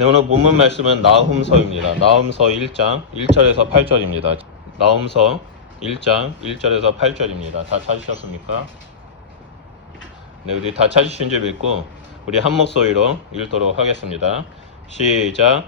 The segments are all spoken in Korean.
네, 오늘 본문 말씀은 나훔서입니다. 나훔서 1장 1절에서 8절입니다. 나훔서 1장 1절에서 8절입니다. 다 찾으셨습니까? 네, 우리 다 찾으신 줄 믿고 우리 한 목소리로 읽도록 하겠습니다. 시작.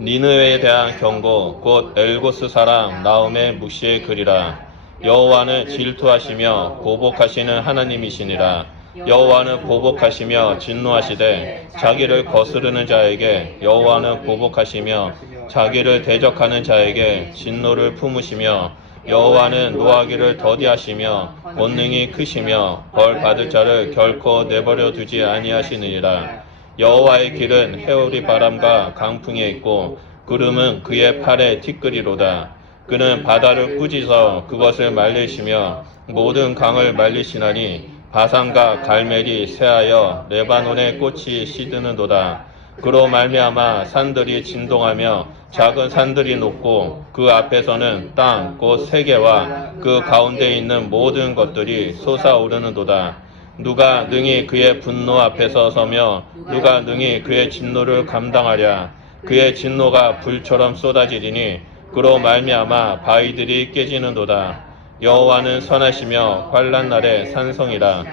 니느웨에 대한 경고 곧 엘고스 사람 나훔의 묵시의 글이라. 여호와는 질투하시며 보복하시는 하나님이시니라. 여호와는 보복하시며 진노하시되 자기를 거스르는 자에게 여호와는 보복하시며 자기를 대적하는 자에게 진노를 품으시며 여호와는 노하기를 더디하시며 권능이 크시며 벌 받을 자를 결코 내버려 두지 아니하시느니라. 여호와의 길은 해오리 바람과 강풍에 있고 구름은 그의 팔에 티끌이로다. 그는 바다를 꾸짖어 그것을 말리시며 모든 강을 말리시나니 바산과 갈멜이 새하여 레바논의 꽃이 시드는도다. 그로 말미암아 산들이 진동하며 작은 산들이 높고 그 앞에서는 땅 곧 세계와 그 가운데 있는 모든 것들이 솟아오르는도다. 누가 능히 그의 분노 앞에서 서며 누가 능히 그의 진노를 감당하랴. 그의 진노가 불처럼 쏟아지리니 그로 말미암아 바위들이 깨지는도다. 여호와는 선하시며 환난 날에 산성이라.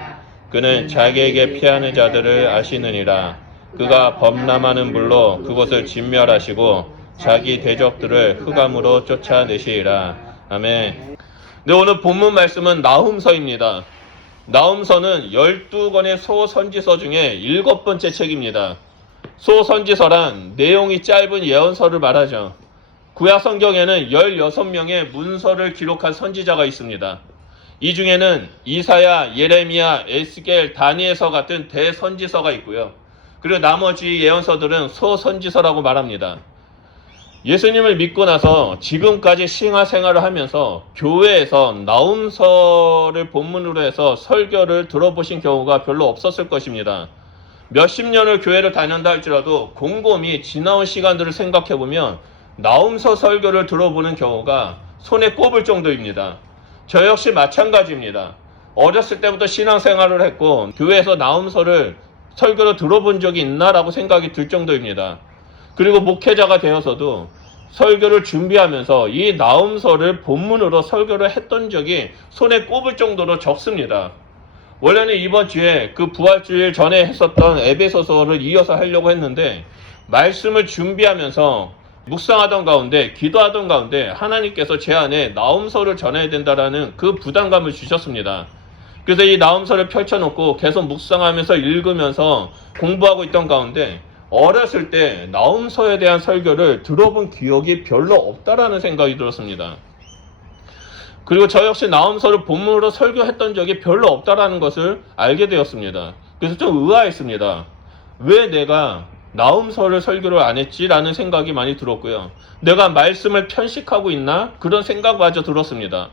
그는 자기에게 피하는 자들을 아시느니라. 그가 범람하는 불로 그곳을 진멸하시고 자기 대적들을 흑암으로 쫓아내시리라. 아멘. 네, 오늘 본문 말씀은 나훔서입니다. 나훔서는 12권의 소선지서 중에 7번째 책입니다. 소선지서란 내용이 짧은 예언서를 말하죠. 구약 성경에는 16명의 문서를 기록한 선지자가 있습니다. 이 중에는 이사야, 예레미야, 에스겔, 다니엘서 같은 대선지서가 있고요. 그리고 나머지 예언서들은 소선지서라고 말합니다. 예수님을 믿고 나서 지금까지 신앙 생활을 하면서 교회에서 나훔서를 본문으로 해서 설교를 들어보신 경우가 별로 없었을 것입니다. 몇십 년을 교회를 다닌다 할지라도 곰곰이 지나온 시간들을 생각해보면 나훔서 설교를 들어보는 경우가 손에 꼽을 정도입니다. 저 역시 마찬가지입니다. 어렸을 때부터 신앙생활을 했고 교회에서 나훔서를 설교를 들어본 적이 있나라고 생각이 들 정도입니다. 그리고 목회자가 되어서도 설교를 준비하면서 이 나훔서를 본문으로 설교를 했던 적이 손에 꼽을 정도로 적습니다. 원래는 이번 주에 그 부활주일 전에 했었던 에베소서를 이어서 하려고 했는데 말씀을 준비하면서 묵상하던 가운데 기도하던 가운데 하나님께서 제 안에 나훔서를 전해야 된다라는 그 부담감을 주셨습니다. 그래서 이 나훔서를 펼쳐놓고 계속 묵상하면서 읽으면서 공부하고 있던 가운데 어렸을 때 나훔서에 대한 설교를 들어본 기억이 별로 없다라는 생각이 들었습니다. 그리고 저 역시 나훔서를 본문으로 설교했던 적이 별로 없다라는 것을 알게 되었습니다. 그래서 좀 의아했습니다. 왜 내가 나훔서를 설교를 안 했지라는 생각이 많이 들었고요. 내가 말씀을 편식하고 있나? 그런 생각마저 들었습니다.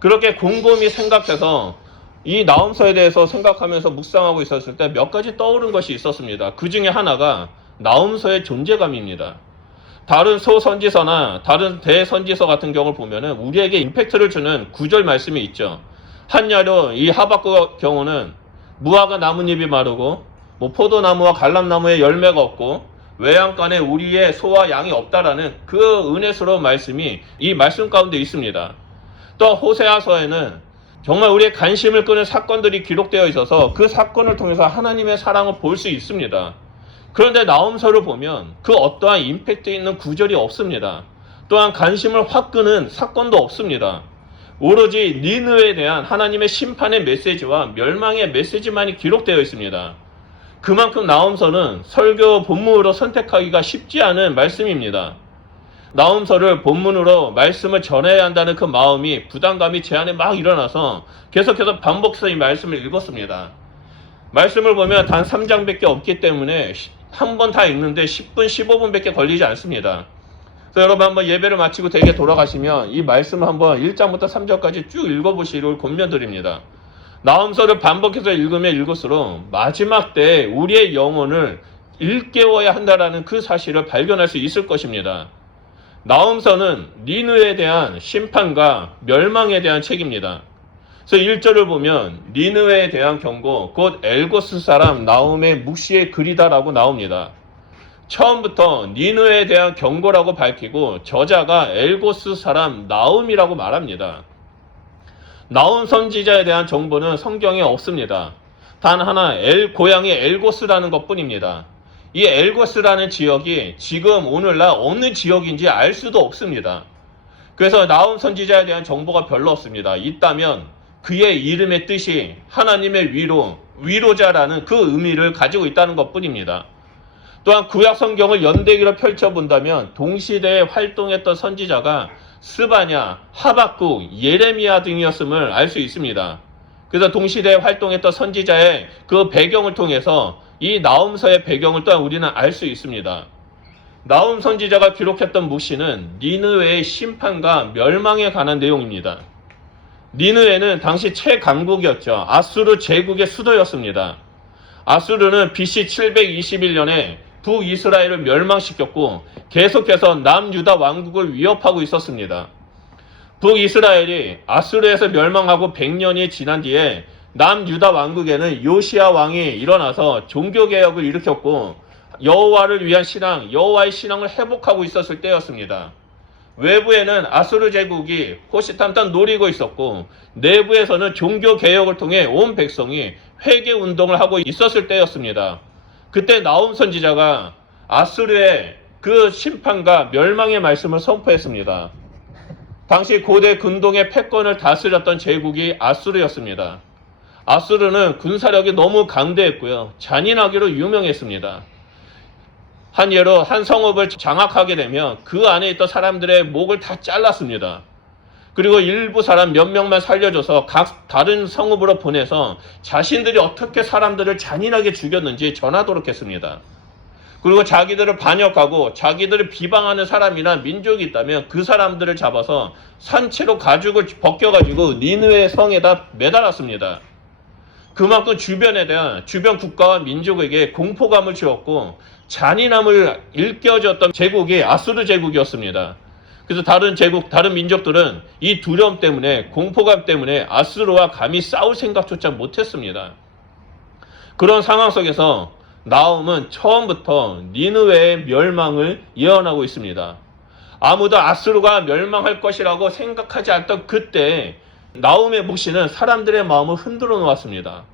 그렇게 곰곰이 생각해서 이 나훔서에 대해서 생각하면서 묵상하고 있었을 때 몇 가지 떠오른 것이 있었습니다. 그 중에 하나가 나훔서의 존재감입니다. 다른 소선지서나 다른 대선지서 같은 경우를 보면은 우리에게 임팩트를 주는 구절 말씀이 있죠. 한야로 이 하박국 경우는 무화과 나뭇잎이 마르고 포도나무와 갈람나무에 열매가 없고 외양간에 우리의 소와 양이 없다라는 그 은혜스러운 말씀이 이 말씀 가운데 있습니다. 또 호세아서에는 정말 우리의 관심을 끄는 사건들이 기록되어 있어서 그 사건을 통해서 하나님의 사랑을 볼 수 있습니다. 그런데 나훔서를 보면 그 어떠한 임팩트 있는 구절이 없습니다. 또한 관심을 확 끄는 사건도 없습니다. 오로지 니느웨에 대한 하나님의 심판의 메시지와 멸망의 메시지만이 기록되어 있습니다. 그만큼 나훔서는 설교 본문으로 선택하기가 쉽지 않은 말씀입니다. 나훔서를 본문으로 말씀을 전해야 한다는 그 마음이 부담감이 제 안에 막 일어나서 계속해서 반복해서 이 말씀을 읽었습니다. 말씀을 보면 단 3장밖에 없기 때문에 한 번 다 읽는데 10분, 15분밖에 걸리지 않습니다. 그래서 여러분 한번 예배를 마치고 댁에 돌아가시면 이 말씀을 한번 1장부터 3장까지 쭉 읽어보시기를 권면드립니다. 나훔서를 반복해서 읽으면 읽을수록 마지막 때에 우리의 영혼을 일깨워야 한다는 그 사실을 발견할 수 있을 것입니다. 나훔서는 니느웨에 대한 심판과 멸망에 대한 책입니다. 그래서 1절을 보면 니느웨에 대한 경고 곧 엘고스 사람 나훔의 묵시의 글이다라고 나옵니다. 처음부터 니느웨에 대한 경고라고 밝히고 저자가 엘고스 사람 나움이라고 말합니다. 나움 선지자에 대한 정보는 성경에 없습니다. 단 하나 고향이 엘고스라는 것뿐입니다. 이 엘고스라는 지역이 지금 오늘날 어느 지역인지 알 수도 없습니다. 그래서 나움 선지자에 대한 정보가 별로 없습니다. 있다면 그의 이름의 뜻이 하나님의 위로자라는 그 의미를 가지고 있다는 것뿐입니다. 또한 구약 성경을 연대기로 펼쳐본다면 동시대에 활동했던 선지자가 스바냐, 하박국, 예레미야 등이었음을 알 수 있습니다. 그래서 동시대에 활동했던 선지자의 그 배경을 통해서 이 나움서의 배경을 또한 우리는 알 수 있습니다. 나움 선지자가 기록했던 묵시는 니느웨의 심판과 멸망에 관한 내용입니다. 니느웨는 당시 최강국이었죠. 아수르 제국의 수도였습니다. 아수르는 BC 721년에 북이스라엘을 멸망시켰고 계속해서 남유다 왕국을 위협하고 있었습니다. 북이스라엘이 아수르에서 멸망하고 100년이 지난 뒤에 남유다 왕국에는 요시야 왕이 일어나서 종교개혁을 일으켰고 여호와를 위한 신앙, 여호와의 신앙을 회복하고 있었을 때였습니다. 외부에는 아수르 제국이 호시탐탐 노리고 있었고 내부에서는 종교개혁을 통해 온 백성이 회개운동을 하고 있었을 때였습니다. 그때 나움 선지자가 아수르의 그 심판과 멸망의 말씀을 선포했습니다. 당시 고대 근동의 패권을 다스렸던 제국이 아수르였습니다. 아수르는 군사력이 너무 강대했고요. 잔인하기로 유명했습니다. 한 예로 한 성읍을 장악하게 되면 그 안에 있던 사람들의 목을 다 잘랐습니다. 그리고 일부 사람 몇 명만 살려줘서 각 다른 성읍으로 보내서 자신들이 어떻게 사람들을 잔인하게 죽였는지 전하도록 했습니다. 그리고 자기들을 반역하고 자기들을 비방하는 사람이나 민족이 있다면 그 사람들을 잡아서 산채로 가죽을 벗겨가지고 니느웨 성에다 매달았습니다. 그만큼 주변 국가와 민족에게 공포감을 주었고 잔인함을 일깨워줬던 제국이 아수르 제국이었습니다. 그래서 다른 민족들은 이 두려움 때문에, 공포감 때문에 아수르와 감히 싸울 생각조차 못했습니다. 그런 상황 속에서 나움은 처음부터 니느웨의 멸망을 예언하고 있습니다. 아무도 아수르가 멸망할 것이라고 생각하지 않던 그때 나움의 묵시는 사람들의 마음을 흔들어 놓았습니다.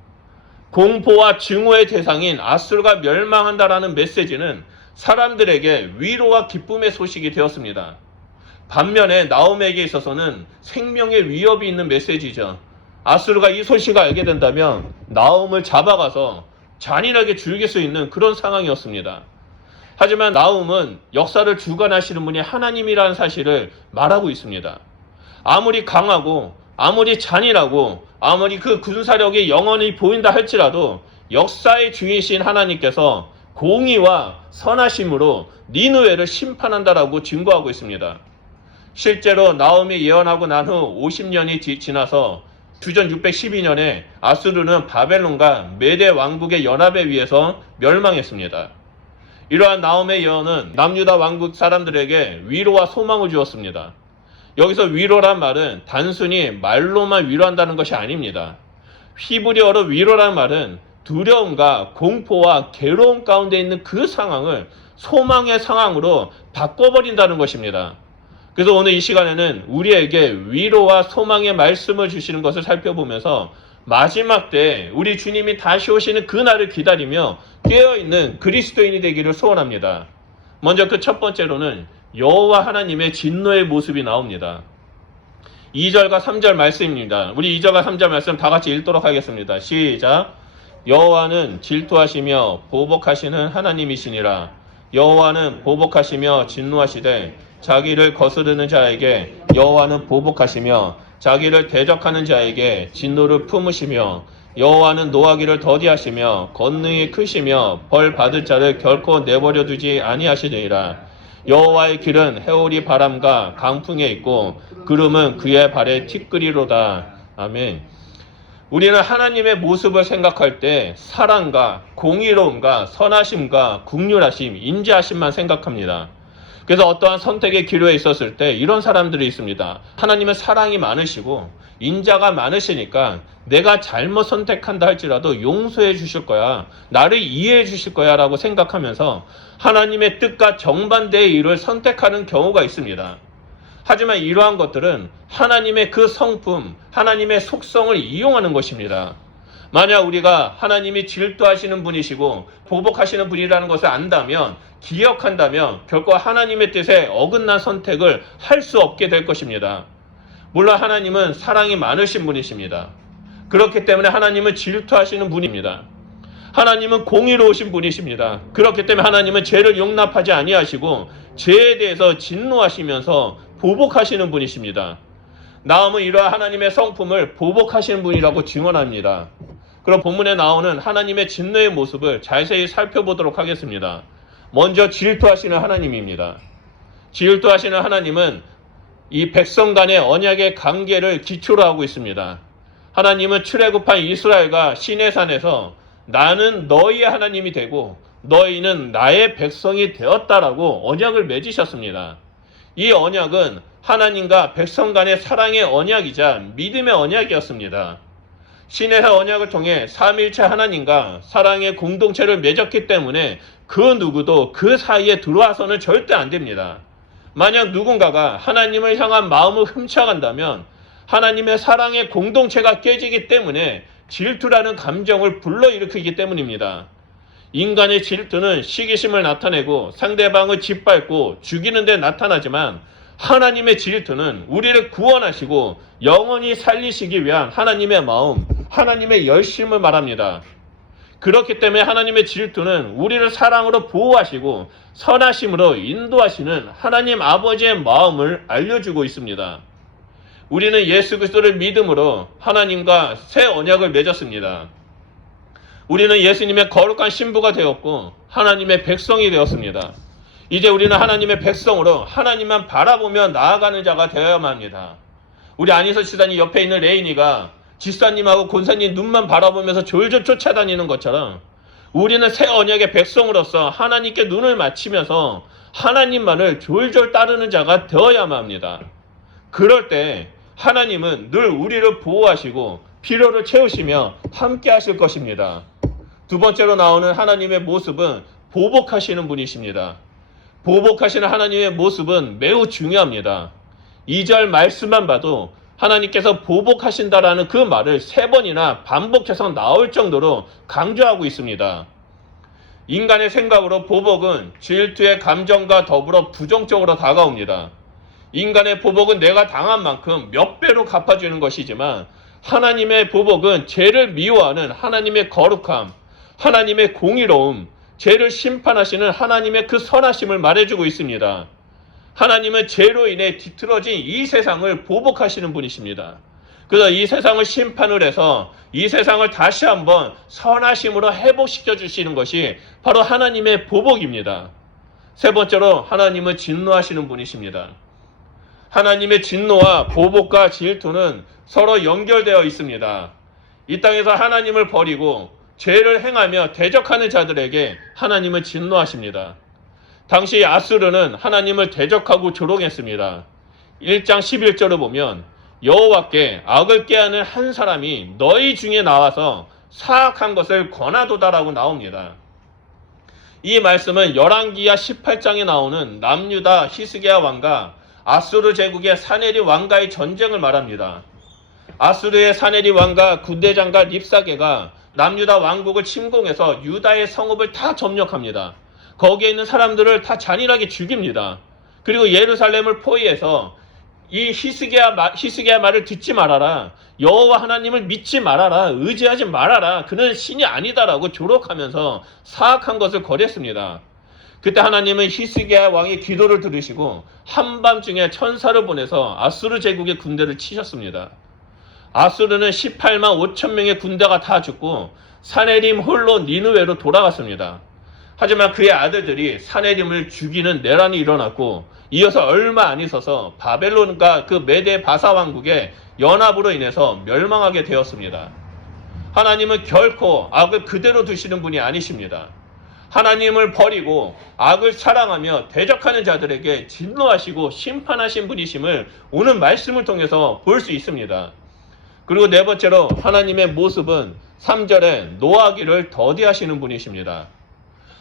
공포와 증오의 대상인 아수르가 멸망한다라는 메시지는 사람들에게 위로와 기쁨의 소식이 되었습니다. 반면에 나움에게 있어서는 생명의 위협이 있는 메시지죠. 아수르가 이 소식을 알게 된다면 나움을 잡아가서 잔인하게 죽일 수 있는 그런 상황이었습니다. 하지만 나움은 역사를 주관하시는 분이 하나님이라는 사실을 말하고 있습니다. 아무리 강하고 아무리 잔인하고 아무리 그 군사력이 영원히 보인다 할지라도 역사의 주이신 하나님께서 공의와 선하심으로 니느웨를 심판한다라고 증거하고 있습니다. 실제로 나움이 예언하고 난 후 50년이 지나서 주전 612년에 아수르는 바벨론과 메대 왕국의 연합에 의해서 멸망했습니다. 이러한 나움의 예언은 남유다 왕국 사람들에게 위로와 소망을 주었습니다. 여기서 위로란 말은 단순히 말로만 위로한다는 것이 아닙니다. 히브리어로 위로란 말은 두려움과 공포와 괴로움 가운데 있는 그 상황을 소망의 상황으로 바꿔버린다는 것입니다. 그래서 오늘 이 시간에는 우리에게 위로와 소망의 말씀을 주시는 것을 살펴보면서 마지막 때 우리 주님이 다시 오시는 그날을 기다리며 깨어있는 그리스도인이 되기를 소원합니다. 먼저 그 첫 번째로는 여호와 하나님의 진노의 모습이 나옵니다. 2절과 3절 말씀입니다. 우리 2절과 3절 말씀 다 같이 읽도록 하겠습니다. 시작. 여호와는 질투하시며 보복하시는 하나님이시니라. 여호와는 보복하시며 진노하시되 자기를 거스르는 자에게 여호와는 보복하시며 자기를 대적하는 자에게 진노를 품으시며 여호와는 노하기를 더디하시며 권능이 크시며 벌 받을 자를 결코 내버려 두지 아니하시리라. 여호와의 길은 해오리 바람과 강풍에 있고 구름은 그의 발에 티끌이로다. 아멘. 우리는 하나님의 모습을 생각할 때 사랑과 공의로움과 선하심과 긍휼하심, 인자하심만 생각합니다. 그래서 어떠한 선택의 기로에 있었을 때 이런 사람들이 있습니다. 하나님은 사랑이 많으시고 인자가 많으시니까 내가 잘못 선택한다 할지라도 용서해 주실 거야, 나를 이해해 주실 거야 라고 생각하면서 하나님의 뜻과 정반대의 일을 선택하는 경우가 있습니다. 하지만 이러한 것들은 하나님의 그 성품, 하나님의 속성을 이용하는 것입니다. 만약 우리가 하나님이 질투하시는 분이시고 보복하시는 분이라는 것을 안다면, 기억한다면 결코 하나님의 뜻에 어긋난 선택을 할 수 없게 될 것입니다. 물론 하나님은 사랑이 많으신 분이십니다. 그렇기 때문에 하나님은 질투하시는 분입니다. 하나님은 공의로우신 분이십니다. 그렇기 때문에 하나님은 죄를 용납하지 아니하시고 죄에 대해서 진노하시면서 보복하시는 분이십니다. 나음은 이러한 하나님의 성품을 보복하시는 분이라고 증언합니다. 그럼 본문에 나오는 하나님의 진노의 모습을 자세히 살펴보도록 하겠습니다. 먼저 질투하시는 하나님입니다. 질투하시는 하나님은 이 백성 간의 언약의 관계를 기초로 하고 있습니다. 하나님은 출애굽한 이스라엘과 시내산에서 나는 너희의 하나님이 되고 너희는 나의 백성이 되었다라고 언약을 맺으셨습니다. 이 언약은 하나님과 백성 간의 사랑의 언약이자 믿음의 언약이었습니다. 시내산 언약을 통해 삼위일체 하나님과 사랑의 공동체를 맺었기 때문에 그 누구도 그 사이에 들어와서는 절대 안 됩니다. 만약 누군가가 하나님을 향한 마음을 훔쳐간다면 하나님의 사랑의 공동체가 깨지기 때문에 질투라는 감정을 불러일으키기 때문입니다. 인간의 질투는 시기심을 나타내고 상대방을 짓밟고 죽이는 데 나타나지만 하나님의 질투는 우리를 구원하시고 영원히 살리시기 위한 하나님의 마음, 하나님의 열심을 말합니다. 그렇기 때문에 하나님의 질투는 우리를 사랑으로 보호하시고 선하심으로 인도하시는 하나님 아버지의 마음을 알려주고 있습니다. 우리는 예수 그리스도를 믿음으로 하나님과 새 언약을 맺었습니다. 우리는 예수님의 거룩한 신부가 되었고 하나님의 백성이 되었습니다. 이제 우리는 하나님의 백성으로 하나님만 바라보며 나아가는 자가 되어야만 합니다. 우리 안희서 지사님 옆에 있는 레인이가 지사님하고 권사님 눈만 바라보면서 졸졸 쫓아다니는 것처럼 우리는 새 언약의 백성으로서 하나님께 눈을 맞추면서 하나님만을 졸졸 따르는 자가 되어야만 합니다. 그럴 때 하나님은 늘 우리를 보호하시고 필요를 채우시며 함께 하실 것입니다. 두 번째로 나오는 하나님의 모습은 보복하시는 분이십니다. 보복하시는 하나님의 모습은 매우 중요합니다. 2절 말씀만 봐도 하나님께서 보복하신다라는 그 말을 3번이나 반복해서 나올 정도로 강조하고 있습니다. 인간의 생각으로 보복은 질투의 감정과 더불어 부정적으로 다가옵니다. 인간의 보복은 내가 당한 만큼 몇 배로 갚아주는 것이지만 하나님의 보복은 죄를 미워하는 하나님의 거룩함, 하나님의 공의로움, 죄를 심판하시는 하나님의 그 선하심을 말해주고 있습니다. 하나님은 죄로 인해 뒤틀어진 이 세상을 보복하시는 분이십니다. 그래서 이 세상을 심판을 해서 이 세상을 다시 한번 선하심으로 회복시켜 주시는 것이 바로 하나님의 보복입니다. 세 번째로 하나님은 진노하시는 분이십니다. 하나님의 진노와 보복과 질투는 서로 연결되어 있습니다. 이 땅에서 하나님을 버리고 죄를 행하며 대적하는 자들에게 하나님은 진노하십니다. 당시 아수르는 하나님을 대적하고 조롱했습니다. 1장 11절을 보면 여호와께 악을 꾀하는 한 사람이 너희 중에 나와서 사악한 것을 권하도다라고 나옵니다. 이 말씀은 열왕기하 18장에 나오는 남유다 히스기야 왕과 아수르 제국의 사네립 왕과의 전쟁을 말합니다. 아수르의 사네립 왕과 군대장과 립사게가 남유다 왕국을 침공해서 유다의 성읍을 다 점령합니다. 거기에 있는 사람들을 다 잔인하게 죽입니다. 그리고 예루살렘을 포위해서 이 히스기야 말을 듣지 말아라, 여호와 하나님을 믿지 말아라, 의지하지 말아라, 그는 신이 아니다라고 조롱하면서 사악한 것을 거렸습니다. 그때 하나님은 히스기야 왕의 기도를 들으시고 한밤중에 천사를 보내서 아수르 제국의 군대를 치셨습니다. 아수르는 18만 5천 명의 군대가 다 죽고 사네림 홀로 니느웨로 돌아갔습니다. 하지만 그의 아들들이 사네림을 죽이는 내란이 일어났고 이어서 얼마 안 있어서 바벨론과 그 메데 바사 왕국의 연합으로 인해서 멸망하게 되었습니다. 하나님은 결코 악을 그대로 두시는 분이 아니십니다. 하나님을 버리고 악을 사랑하며 대적하는 자들에게 진노하시고 심판하신 분이심을 오늘 말씀을 통해서 볼 수 있습니다. 그리고 네 번째로 하나님의 모습은 3절에 노하기를 더디하시는 분이십니다.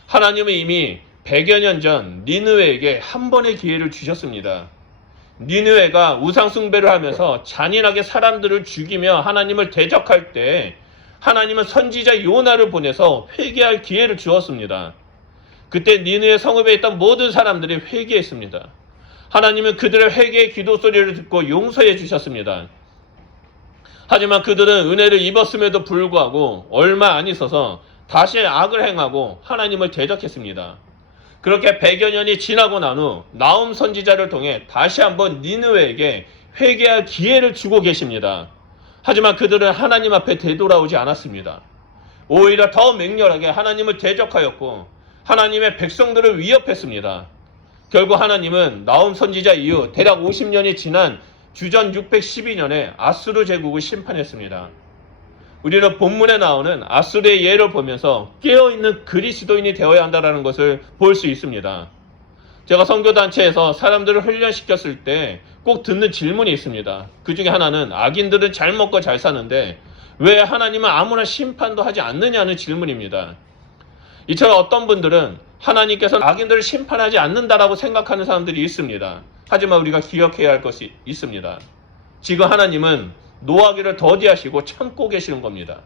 하나님은 이미 100여 년 전 니느웨에게 한 번의 기회를 주셨습니다. 니느웨가 우상 숭배를 하면서 잔인하게 사람들을 죽이며 하나님을 대적할 때 하나님은 선지자 요나를 보내서 회개할 기회를 주었습니다. 그때 니느웨 성읍에 있던 모든 사람들이 회개했습니다. 하나님은 그들의 회개의 기도 소리를 듣고 용서해 주셨습니다. 하지만 그들은 은혜를 입었음에도 불구하고 얼마 안 있어서 다시 악을 행하고 하나님을 대적했습니다. 그렇게 100여 년이 지나고 난 후 나훔 선지자를 통해 다시 한번 니느웨에게 회개할 기회를 주고 계십니다. 하지만 그들은 하나님 앞에 되돌아오지 않았습니다. 오히려 더 맹렬하게 하나님을 대적하였고 하나님의 백성들을 위협했습니다. 결국 하나님은 나훔 선지자 이후 대략 50년이 지난 주전 612년에 아수르 제국을 심판했습니다. 우리는 본문에 나오는 아수르의 예를 보면서 깨어있는 그리스도인이 되어야 한다는 것을 볼 수 있습니다. 제가 선교단체에서 사람들을 훈련시켰을 때 꼭 듣는 질문이 있습니다. 그 중에 하나는 악인들은 잘 먹고 잘 사는데 왜 하나님은 아무런 심판도 하지 않느냐는 질문입니다. 이처럼 어떤 분들은 하나님께서는 악인들을 심판하지 않는다라고 생각하는 사람들이 있습니다. 하지만 우리가 기억해야 할 것이 있습니다. 지금 하나님은 노하기를 더디하시고 참고 계시는 겁니다.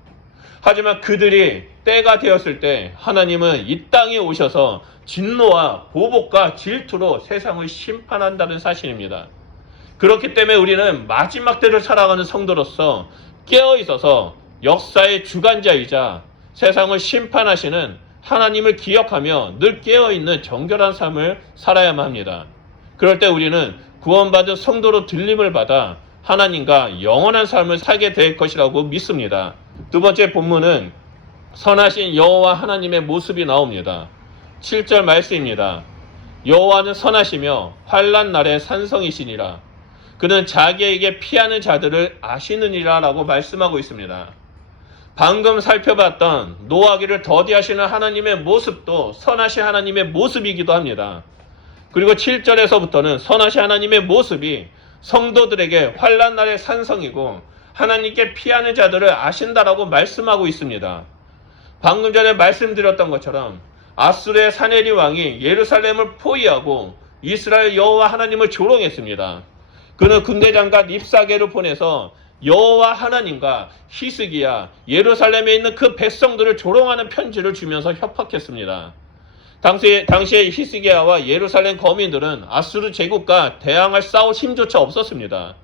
하지만 그들이 때가 되었을 때 하나님은 이 땅에 오셔서 진노와 보복과 질투로 세상을 심판한다는 사실입니다. 그렇기 때문에 우리는 마지막 때를 살아가는 성도로서 깨어있어서 역사의 주관자이자 세상을 심판하시는 하나님을 기억하며 늘 깨어있는 정결한 삶을 살아야만 합니다. 그럴 때 우리는 구원받은 성도로 들림을 받아 하나님과 영원한 삶을 살게 될 것이라고 믿습니다. 두 번째 본문은 선하신 여호와 하나님의 모습이 나옵니다. 7절 말씀입니다. 여호와는 선하시며 환난 날에 산성이시니라. 그는 자기에게 피하는 자들을 아시느니라 라고 말씀하고 있습니다. 방금 살펴봤던 노하기를 더디하시는 하나님의 모습도 선하신 하나님의 모습이기도 합니다. 그리고 7절에서부터는 선하신 하나님의 모습이 성도들에게 환난 날의 산성이고 하나님께 피하는 자들을 아신다라고 말씀하고 있습니다. 방금 전에 말씀드렸던 것처럼 아수르의 사네리 왕이 예루살렘을 포위하고 이스라엘 여호와 하나님을 조롱했습니다. 그는 군대장과 립사게를 보내서 여호와 하나님과 히스기야 예루살렘에 있는 그 백성들을 조롱하는 편지를 주면서 협박했습니다. 당시에 히스기야와 예루살렘 거민들은 아수르 제국과 대항할 싸울 힘조차 없었습니다.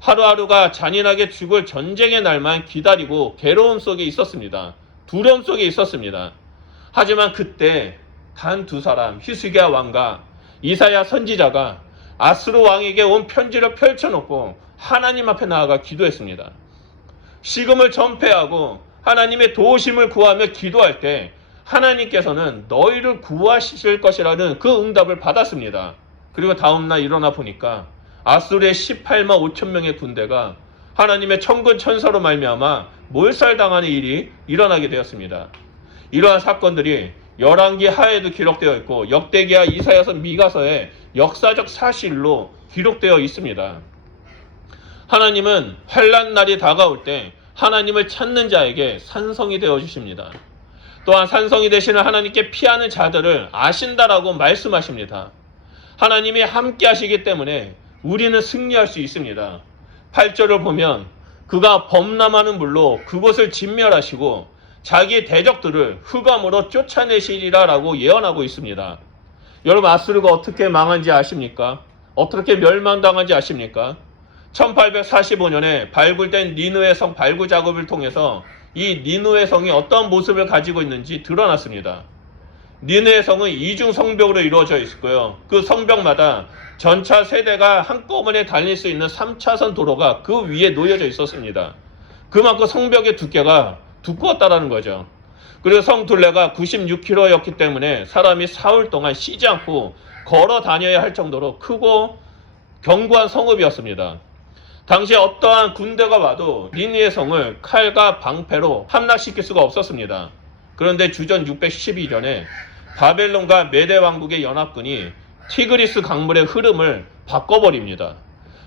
하루하루가 잔인하게 죽을 전쟁의 날만 기다리고 괴로움 속에 있었습니다. 두려움 속에 있었습니다. 하지만 그때 단 두 사람, 히스기야 왕과 이사야 선지자가 아수르 왕에게 온 편지를 펼쳐놓고 하나님 앞에 나아가 기도했습니다. 식음을 전폐하고 하나님의 도우심을 구하며 기도할 때 하나님께서는 너희를 구하실 것이라는 그 응답을 받았습니다. 그리고 다음날 일어나 보니까 아수르의 18만 5천 명의 군대가 하나님의 천군 천사로 말미암아 몰살당하는 일이 일어나게 되었습니다. 이러한 사건들이 열왕기 하에도 기록되어 있고 역대기와 이사야서 미가서에 역사적 사실로 기록되어 있습니다. 하나님은 환난 날이 다가올 때 하나님을 찾는 자에게 산성이 되어 주십니다. 또한 산성이 되시는 하나님께 피하는 자들을 아신다라고 말씀하십니다. 하나님이 함께 하시기 때문에 우리는 승리할 수 있습니다. 8절을 보면 그가 범람하는 물로 그곳을 진멸하시고 자기 대적들을 흑암으로 쫓아내시리라 라고 예언하고 있습니다. 여러분 아수르가 어떻게 망한지 아십니까? 어떻게 멸망당한지 아십니까? 1845년에 발굴된 니느웨 성 발굴 작업을 통해서 이 니느웨 성이 어떤 모습을 가지고 있는지 드러났습니다. 니느웨 성은 이중 성벽으로 이루어져 있고요. 그 성벽마다 전차 세대가 한꺼번에 달릴 수 있는 3차선 도로가 그 위에 놓여져 있었습니다. 그만큼 성벽의 두께가 두꺼웠다라는 거죠. 그리고 성 둘레가 96km였기 때문에 사람이 사흘 동안 쉬지 않고 걸어 다녀야 할 정도로 크고 견고한 성읍이었습니다. 당시에 어떠한 군대가 와도 니느웨 성을 칼과 방패로 함락시킬 수가 없었습니다. 그런데 주전 612년에 바벨론과 메대 왕국의 연합군이 티그리스 강물의 흐름을 바꿔버립니다.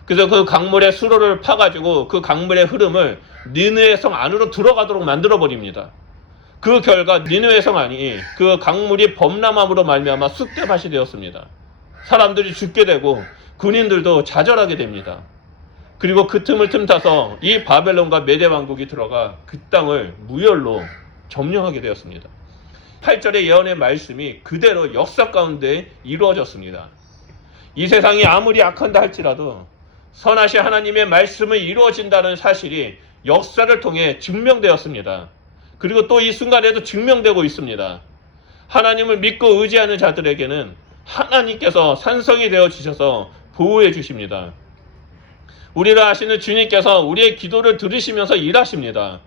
그래서 그 강물의 수로를 파가지고 그 강물의 흐름을 니느웨 성 안으로 들어가도록 만들어버립니다. 그 결과 니느웨 성 안이 그 강물이 범람함으로 말미암아 쑥대밭이 되었습니다. 사람들이 죽게 되고 군인들도 좌절하게 됩니다. 그리고 그 틈을 틈타서 이 바벨론과 메대 왕국이 들어가 그 땅을 무혈로 점령하게 되었습니다. 8절의 예언의 말씀이 그대로 역사 가운데 이루어졌습니다. 이 세상이 아무리 악한다 할지라도 선하신 하나님의 말씀이 이루어진다는 사실이 역사를 통해 증명되었습니다. 그리고 또 이 순간에도 증명되고 있습니다. 하나님을 믿고 의지하는 자들에게는 하나님께서 산성이 되어 주셔서 보호해 주십니다. 우리를 아시는 주님께서 우리의 기도를 들으시면서 일하십니다.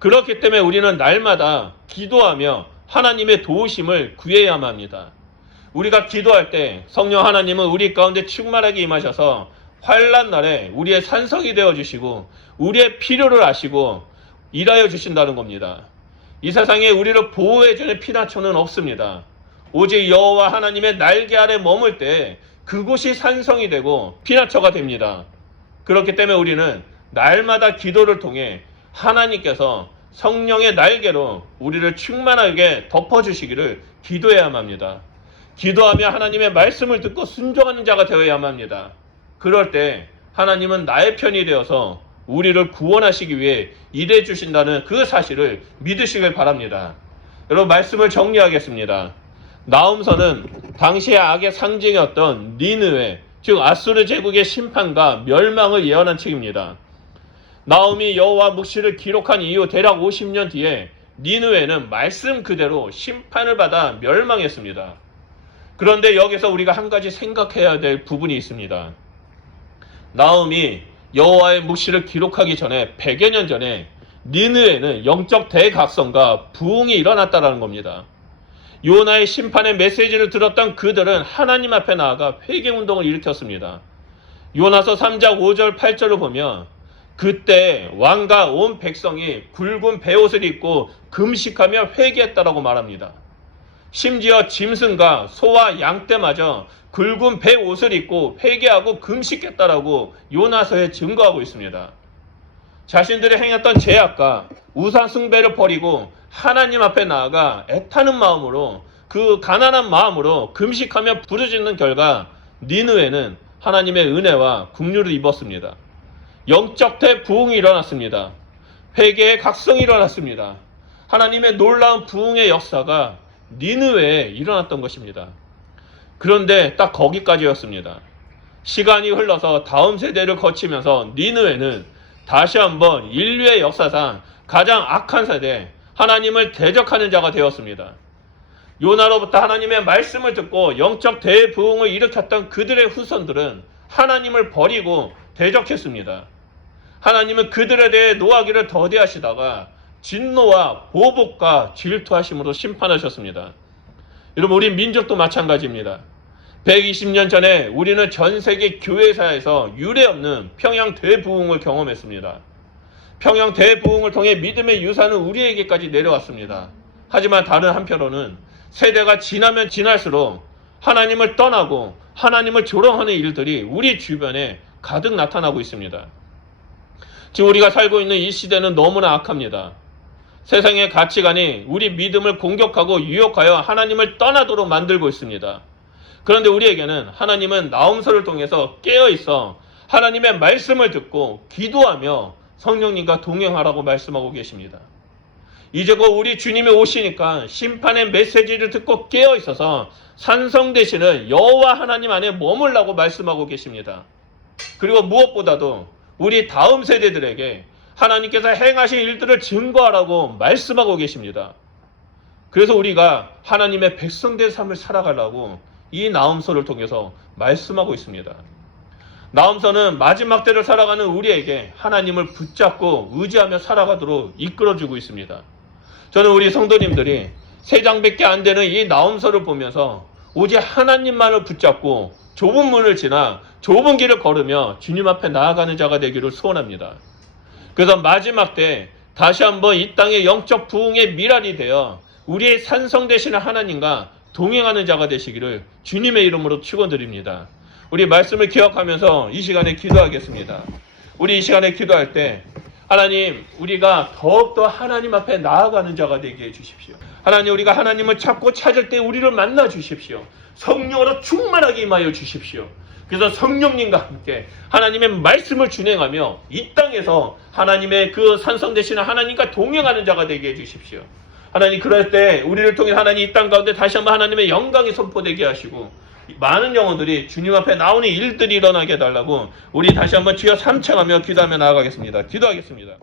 그렇기 때문에 우리는 날마다 기도하며 하나님의 도우심을 구해야만 합니다. 우리가 기도할 때 성령 하나님은 우리 가운데 충만하게 임하셔서 환난 날에 우리의 산성이 되어 주시고 우리의 필요를 아시고 일하여 주신다는 겁니다. 이 세상에 우리를 보호해 주는 피난처는 없습니다. 오직 여호와 하나님의 날개 아래 머물 때 그곳이 산성이 되고 피난처가 됩니다. 그렇기 때문에 우리는 날마다 기도를 통해 하나님께서 성령의 날개로 우리를 충만하게 덮어주시기를 기도해야만 합니다. 기도하며 하나님의 말씀을 듣고 순종하는 자가 되어야만 합니다. 그럴 때 하나님은 나의 편이 되어서 우리를 구원하시기 위해 일해 주신다는 그 사실을 믿으시길 바랍니다. 여러분, 말씀을 정리하겠습니다. 나훔서는 당시의 악의 상징이었던 니느웨, 즉 아수르 제국의 심판과 멸망을 예언한 책입니다. 나훔이 여호와 묵시를 기록한 이후 대략 50년 뒤에 니느웨는 말씀 그대로 심판을 받아 멸망했습니다. 그런데 여기서 우리가 한 가지 생각해야 될 부분이 있습니다. 나훔이 여호와의 묵시를 기록하기 전에 100여 년 전에 니느웨는 영적 대각성과 부흥이 일어났다는 겁니다. 요나의 심판의 메시지를 들었던 그들은 하나님 앞에 나아가 회개운동을 일으켰습니다. 요나서 3장 5절 8절을 보면 그때 왕과 온 백성이 굵은 베옷을 입고 금식하며 회개했다라고 말합니다. 심지어 짐승과 소와 양떼마저 굵은 베옷을 입고 회개하고 금식했다라고 요나서에 증거하고 있습니다. 자신들이 행했던 죄악과 우상 숭배를 버리고 하나님 앞에 나아가 애타는 마음으로 그 가난한 마음으로 금식하며 부르짖는 결과 니느웨는 하나님의 은혜와 긍휼을 입었습니다. 영적 대부흥이 일어났습니다. 회개의 각성이 일어났습니다. 하나님의 놀라운 부흥의 역사가 니느웨에 일어났던 것입니다. 그런데 딱 거기까지였습니다. 시간이 흘러서 다음 세대를 거치면서 니느웨는 다시 한번 인류의 역사상 가장 악한 세대, 하나님을 대적하는 자가 되었습니다. 요나로부터 하나님의 말씀을 듣고 영적 대부흥을 일으켰던 그들의 후손들은 하나님을 버리고 대적했습니다. 하나님은 그들에 대해 노하기를 더디하시다가 진노와 보복과 질투하심으로 심판하셨습니다. 여러분, 우리 민족도 마찬가지입니다. 120년 전에 우리는 전 세계 교회사에서 유례없는 평양 대부흥을 경험했습니다. 평양 대부흥을 통해 믿음의 유산은 우리에게까지 내려왔습니다. 하지만 다른 한편으로는 세대가 지나면 지날수록 하나님을 떠나고 하나님을 조롱하는 일들이 우리 주변에 가득 나타나고 있습니다. 지금 우리가 살고 있는 이 시대는 너무나 악합니다. 세상의 가치관이 우리 믿음을 공격하고 유혹하여 하나님을 떠나도록 만들고 있습니다. 그런데 우리에게는 하나님은 나홈서를 통해서 깨어있어 하나님의 말씀을 듣고 기도하며 성령님과 동행하라고 말씀하고 계십니다. 이제 곧 우리 주님이 오시니까 심판의 메시지를 듣고 깨어있어서 산성되시는 여호와 하나님 안에 머물라고 말씀하고 계십니다. 그리고 무엇보다도 우리 다음 세대들에게 하나님께서 행하신 일들을 증거하라고 말씀하고 계십니다. 그래서 우리가 하나님의 백성된 삶을 살아가려고 이 나홈서를 통해서 말씀하고 있습니다. 나홈서는 마지막 때를 살아가는 우리에게 하나님을 붙잡고 의지하며 살아가도록 이끌어주고 있습니다. 저는 우리 성도님들이 3장밖에 안 되는 이 나홈서를 보면서 오직 하나님만을 붙잡고 좁은 문을 지나 좁은 길을 걸으며 주님 앞에 나아가는 자가 되기를 소원합니다. 그래서 마지막 때 다시 한번 이 땅의 영적 부흥의 미랄이 되어 우리의 산성 되시는 하나님과 동행하는 자가 되시기를 주님의 이름으로 축원드립니다. 우리 말씀을 기억하면서 이 시간에 기도하겠습니다. 우리 이 시간에 기도할 때 하나님, 우리가 더욱더 하나님 앞에 나아가는 자가 되게 해주십시오. 하나님, 우리가 하나님을 찾고 찾을 때 우리를 만나 주십시오. 성령으로 충만하게 임하여 주십시오. 그래서 성령님과 함께 하나님의 말씀을 준행하며 이 땅에서 하나님의 그 산성 되시는 하나님과 동행하는 자가 되게 해주십시오. 하나님, 그럴 때 우리를 통해 하나님 이 땅 가운데 다시 한번 하나님의 영광이 선포되게 하시고 많은 영혼들이 주님 앞에 나오는 일들이 일어나게 해달라고 우리 다시 한번 주여 삼창하며 기도하며 나아가겠습니다. 기도하겠습니다.